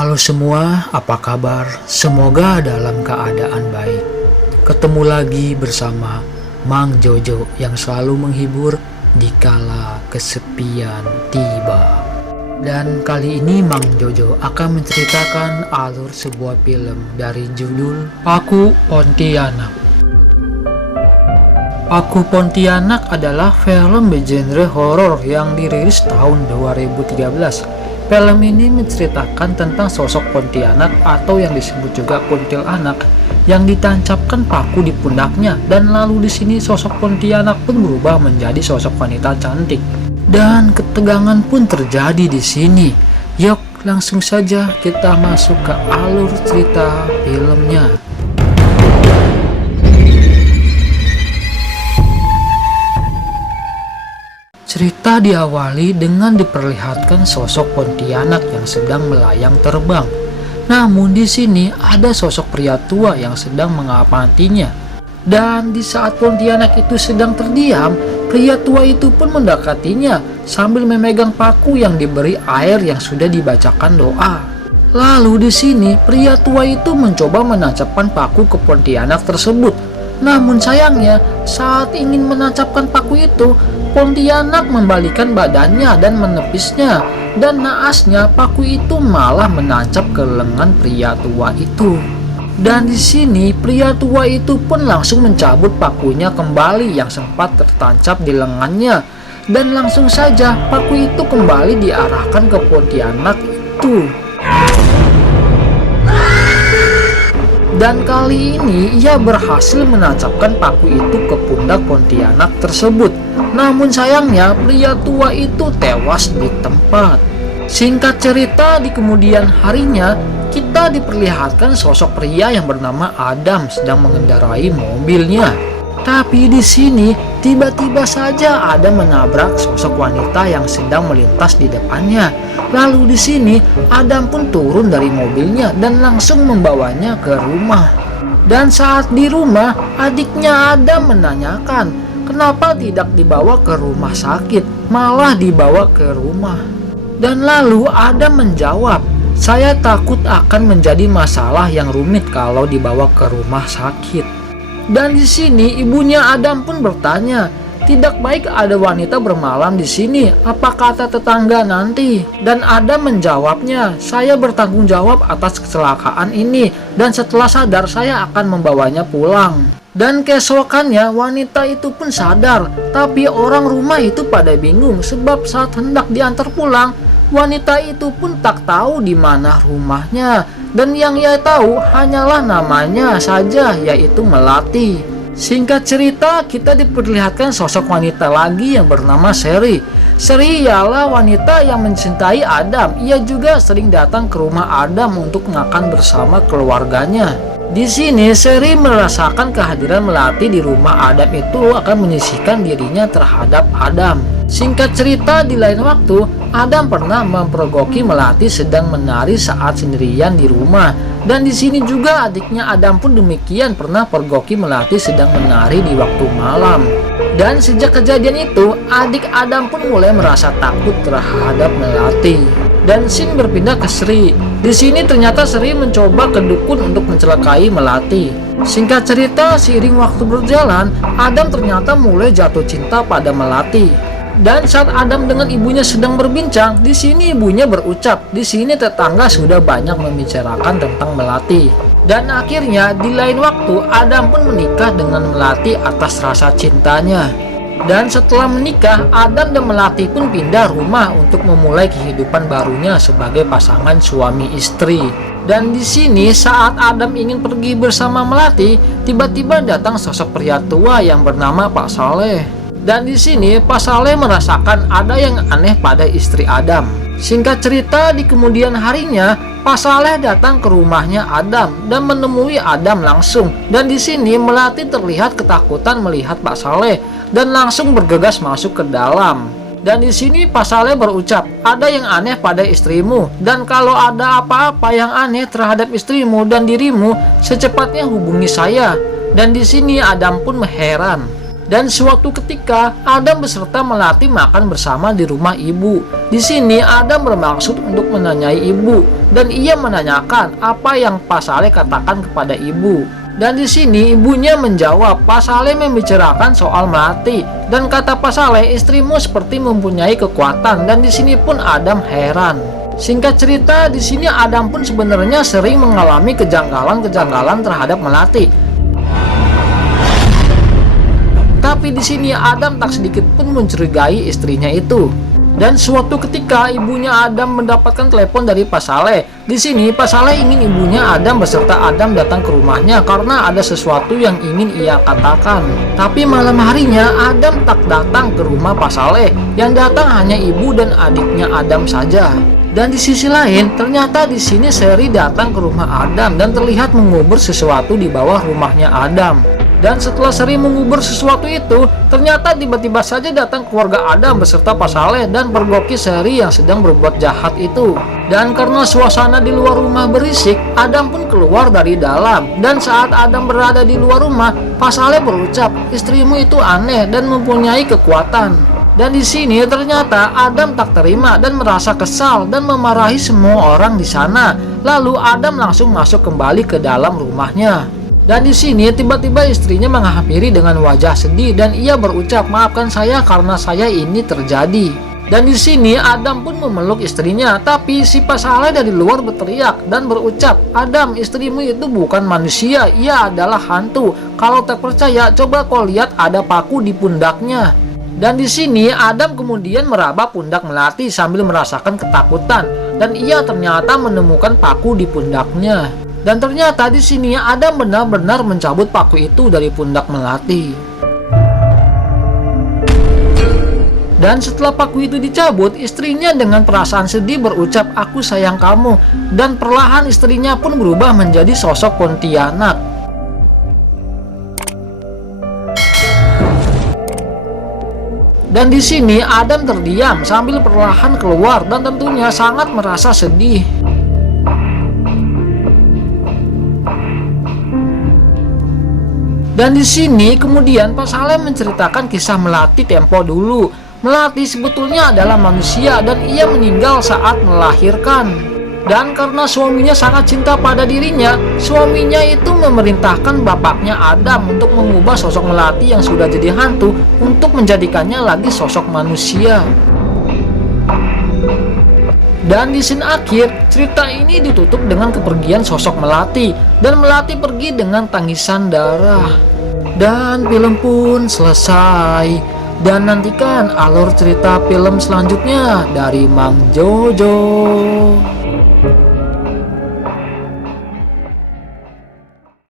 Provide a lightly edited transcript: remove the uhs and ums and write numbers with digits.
Halo semua, apa kabar? Semoga dalam keadaan baik. Ketemu lagi bersama Mang Jojo yang selalu menghibur di kala kesepian tiba. Dan kali ini Mang Jojo akan menceritakan alur sebuah film dari judul Aku Pontianak. Aku Pontianak adalah film bergenre horor yang dirilis tahun 2013. Film ini menceritakan tentang sosok Pontianak atau yang disebut juga kuntilanak yang ditancapkan paku di pundaknya, dan lalu di sini sosok Pontianak pun berubah menjadi sosok wanita cantik. Dan ketegangan pun terjadi di sini. Yuk, langsung saja kita masuk ke alur cerita filmnya. Cerita diawali dengan diperlihatkan sosok Pontianak yang sedang melayang terbang. Namun di sini ada sosok pria tua yang sedang mengamatinya. Dan di saat Pontianak itu sedang terdiam, pria tua itu pun mendekatinya sambil memegang paku yang diberi air yang sudah dibacakan doa. Lalu di sini pria tua itu mencoba menancapkan paku ke Pontianak tersebut. Namun sayangnya saat ingin menancapkan paku itu, Pontianak membalikan badannya dan menepisnya, dan naasnya paku itu malah menancap ke lengan pria tua itu. Dan di sini pria tua itu pun langsung mencabut pakunya kembali yang sempat tertancap di lengannya, dan langsung saja paku itu kembali diarahkan ke Pontianak itu. Dan kali ini ia berhasil menancapkan paku itu ke pundak Pontianak tersebut. Namun sayangnya pria tua itu tewas di tempat. Singkat cerita, di kemudian harinya kita diperlihatkan sosok pria yang bernama Adam sedang mengendarai mobilnya. Tapi di sini tiba-tiba saja Adam menabrak sosok wanita yang sedang melintas di depannya. Lalu di sini Adam pun turun dari mobilnya dan langsung membawanya ke rumah. Dan saat di rumah, adiknya Adam menanyakan, kenapa tidak dibawa ke rumah sakit, malah dibawa ke rumah. Dan lalu Adam menjawab, saya takut akan menjadi masalah yang rumit kalau dibawa ke rumah sakit. Dan di sini ibunya Adam pun bertanya, tidak baik ada wanita bermalam di sini, apa kata tetangga nanti? Dan Adam menjawabnya, saya bertanggung jawab atas kecelakaan ini, dan setelah sadar saya akan membawanya pulang. Dan keesokannya wanita itu pun sadar, tapi orang rumah itu pada bingung sebab saat hendak diantar pulang, wanita itu pun tak tahu di mana rumahnya, dan yang ia tahu hanyalah namanya saja, yaitu Melati. Singkat cerita, kita diperlihatkan sosok wanita lagi yang bernama Sherry. Sherry ialah wanita yang mencintai Adam. Ia juga sering datang ke rumah Adam untuk makan bersama keluarganya. Di sini Sherry merasakan kehadiran Melati di rumah Adam itu akan menyisihkan dirinya terhadap Adam. Singkat cerita, di lain waktu Adam pernah mempergoki Melati sedang menari saat sendirian di rumah. Dan di sini juga adiknya Adam pun demikian pernah pergoki Melati sedang menari di waktu malam. Dan sejak kejadian itu, adik Adam pun mulai merasa takut terhadap Melati. Dan scene berpindah ke Sri. Di sini ternyata Sri mencoba ke dukun untuk mencelakai Melati. Singkat cerita, seiring waktu berjalan, Adam ternyata mulai jatuh cinta pada Melati. Dan saat Adam dengan ibunya sedang berbincang, di sini ibunya berucap, di sini tetangga sudah banyak membicarakan tentang Melati. Dan akhirnya di lain waktu Adam pun menikah dengan Melati atas rasa cintanya. Dan setelah menikah, Adam dan Melati pun pindah rumah untuk memulai kehidupan barunya sebagai pasangan suami istri. Dan di sini saat Adam ingin pergi bersama Melati, tiba-tiba datang sosok pria tua yang bernama Pak Saleh. Dan di sini Pak Saleh merasakan ada yang aneh pada istri Adam. Singkat cerita, di kemudian harinya Pak Saleh datang ke rumahnya Adam dan menemui Adam langsung. Dan di sini Melati terlihat ketakutan melihat Pak Saleh dan langsung bergegas masuk ke dalam. Dan di sini Pak Saleh berucap, ada yang aneh pada istrimu, dan kalau ada apa-apa yang aneh terhadap istrimu dan dirimu, secepatnya hubungi saya. Dan di sini Adam pun heran. Dan suatu ketika Adam beserta Melati makan bersama di rumah ibu. Di sini Adam bermaksud untuk menanyai ibu dan ia menanyakan apa yang Pak Saleh katakan kepada ibu. Dan di sini ibunya menjawab, Pak Saleh membicarakan soal Melati dan kata Pak Saleh, istrimu seperti mempunyai kekuatan. Dan di sini pun Adam heran. Singkat cerita, di sini Adam pun sebenarnya sering mengalami kejanggalan-kejanggalan terhadap Melati. Tapi di sini Adam tak sedikit pun mencurigai istrinya itu. Dan suatu ketika ibunya Adam mendapatkan telepon dari Pak Saleh. Di sini Pak Saleh ingin ibunya Adam beserta Adam datang ke rumahnya karena ada sesuatu yang ingin ia katakan. Tapi malam harinya Adam tak datang ke rumah Pak Saleh. Yang datang hanya ibu dan adiknya Adam saja. Dan di sisi lain, ternyata di sini Sherry datang ke rumah Adam dan terlihat mengubur sesuatu di bawah rumahnya Adam. Dan setelah Sherry mengubur sesuatu itu, ternyata tiba-tiba saja datang keluarga Adam beserta Pak Saleh dan pergoki Sherry yang sedang berbuat jahat itu. Dan karena suasana di luar rumah berisik, Adam pun keluar dari dalam. Dan saat Adam berada di luar rumah, Pak Saleh berucap, istrimu itu aneh dan mempunyai kekuatan. Dan di sini ternyata Adam tak terima dan merasa kesal dan memarahi semua orang di sana. Lalu Adam langsung masuk kembali ke dalam rumahnya. Dan di sini tiba-tiba istrinya menghampiri dengan wajah sedih dan ia berucap, maafkan saya karena saya ini terjadi. Dan di sini Adam pun memeluk istrinya, tapi si Pak Saleh dari luar berteriak dan berucap, Adam, istrimu itu bukan manusia, ia adalah hantu. Kalau tak percaya, coba kau lihat ada paku di pundaknya. Dan di sini Adam kemudian meraba pundak Melati sambil merasakan ketakutan dan ia ternyata menemukan paku di pundaknya. Dan ternyata di sini Adam benar-benar mencabut paku itu dari pundak Melati. Dan setelah paku itu dicabut, istrinya dengan perasaan sedih berucap, aku sayang kamu. Dan perlahan istrinya pun berubah menjadi sosok Pontianak. Dan di sini Adam terdiam sambil perlahan keluar dan tentunya sangat merasa sedih. Dan di sini kemudian Pak Saleh menceritakan kisah Melati tempo dulu. Melati sebetulnya adalah manusia dan ia meninggal saat melahirkan. Dan karena suaminya sangat cinta pada dirinya, suaminya itu memerintahkan bapaknya Adam untuk mengubah sosok Melati yang sudah jadi hantu untuk menjadikannya lagi sosok manusia. Dan di scene akhir, cerita ini ditutup dengan kepergian sosok Melati. Dan Melati pergi dengan tangisan darah. Dan film pun selesai. Dan nantikan alur cerita film selanjutnya dari Mang Jojo.